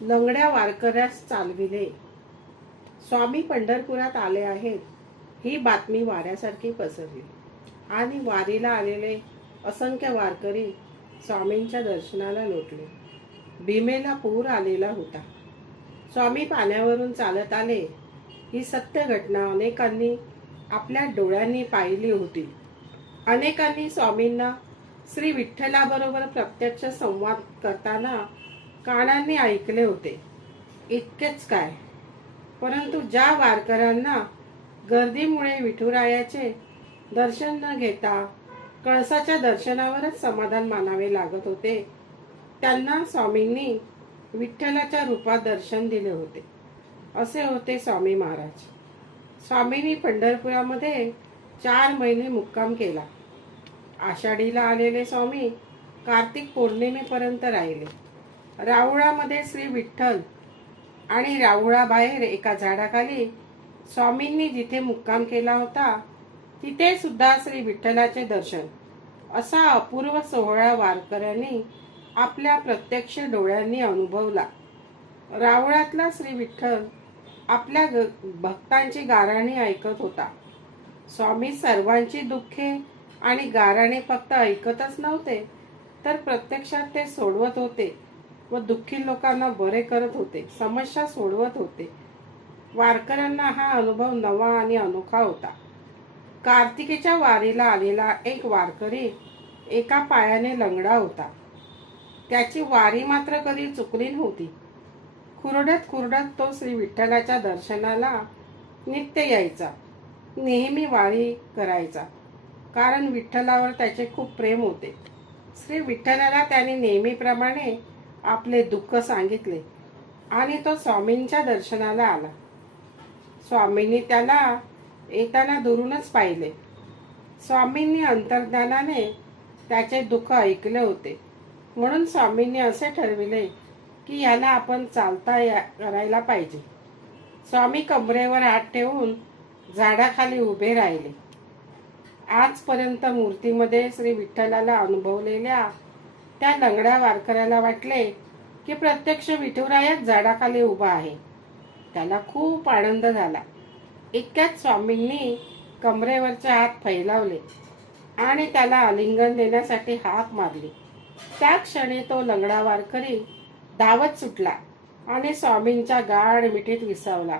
लंगड्या वारकऱ्यास चालविले. स्वामी पंढरपुरात आले आहेत ही बातमी वाऱ्यासारखी पसरली आणि वारीला आलेले असंख्य वारकरी स्वामींच्या दर्शनाला लोटले. भीमेला पूर आलेला होता. स्वामी पाण्यावरून चालत आले ही सत्य घटना अनेकांनी आपल्या डोळ्यांनी पाहिली होती. अनेकांनी स्वामींना श्री विठ्ठलाबरोबर प्रत्यक्ष संवाद करताना कानांनी ऐकले होते. इतकेच काय, परंतु ज्या वारकऱ्यांना गर्दीमुळे विठुरायाचे दर्शन न घेता कळसाच्या दर्शनावरच समाधान मानावे लागत होते, त्यांना स्वामींनी विठ्ठलाच्या रूपात दर्शन दिले होते. असे होते स्वामी महाराज. स्वामींनी पंढरपुरामध्ये 4 महिने मुक्काम केला. आषाढीला आलेले स्वामी कार्तिक पौर्णिमेपर्यंत राहिले. राहुळामध्ये श्री विठ्ठल आणि राहुळाबाहेर एका झाडाखाली स्वामींनी जिथे मुक्काम केला होता तिथे सुद्धा श्री विठ्ठलाचे दर्शन, असा अपूर्व सोहळा वारकऱ्यांनी आपल्या प्रत्यक्ष डोळ्यांनी अनुभवला. राहुळातला श्री विठ्ठल आपल्या भक्तांची गाऱ्हाणे ऐकत होता. स्वामी सर्वांची दुःखे आणि गाऱ्हाणे फक्त ऐकतच नव्हते, तर प्रत्यक्षात ते सोडवत होते व दुःखी लोकांना बरे करत होते, समस्या सोडवत होते. वारकऱ्यांना हा अनुभव नवा आणि अनोखा होता. कार्तिकेच्या वारीला आलेला एक वारकरी एका पायाने लंगडा होता. त्याची वारी मात्र कधी चुकली नव्हती. खुरडत तो श्री विठ्ठलाच्या दर्शनाला नित्य यायचा. नेहमी वारी करायचा, कारण विठ्ठलावर त्याचे खूप प्रेम होते. श्री विठ्ठलाला त्याने नेहमीप्रमाणे आपले दुःख सांगितले आणि तो स्वामींच्या दर्शनाला आला. स्वामींनी त्याला येताना दुरूनच पाहिले. स्वामींनी अंतर्ज्ञानाने त्याचे दुःख ऐकले होते, म्हणून स्वामींनी असे ठरविले की याला आपण चालता करायला पाहिजे. स्वामी कमरेवर हात ठेवून झाडाखाली उभे राहिले. आजपर्यंत मूर्तीमध्ये श्री विठ्ठलाला अनुभवलेल्या त्या लंगड्या वारकऱ्याला वाटले की प्रत्यक्ष विठुरायाच झाडाखाली उभा आहे. त्याला खूप आनंद झाला. इतक्यात स्वामींनी कमरेवरचे हात फैलावले आणि त्याला आलिंगन देण्यासाठी हाक मारली. त्या क्षणी तो लंगडा वारकरी धावत सुटला आणि स्वामींच्या गाढ मिठीत विसावला.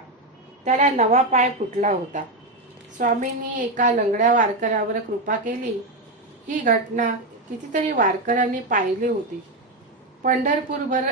त्याला नवा पाय फुटला होता. स्वामींनी एका लंगड्या वारकऱ्यावर कृपा केली. ही घटना कितीतरी वारकऱ्यांनी पाहिली होती. पंढरपूरभर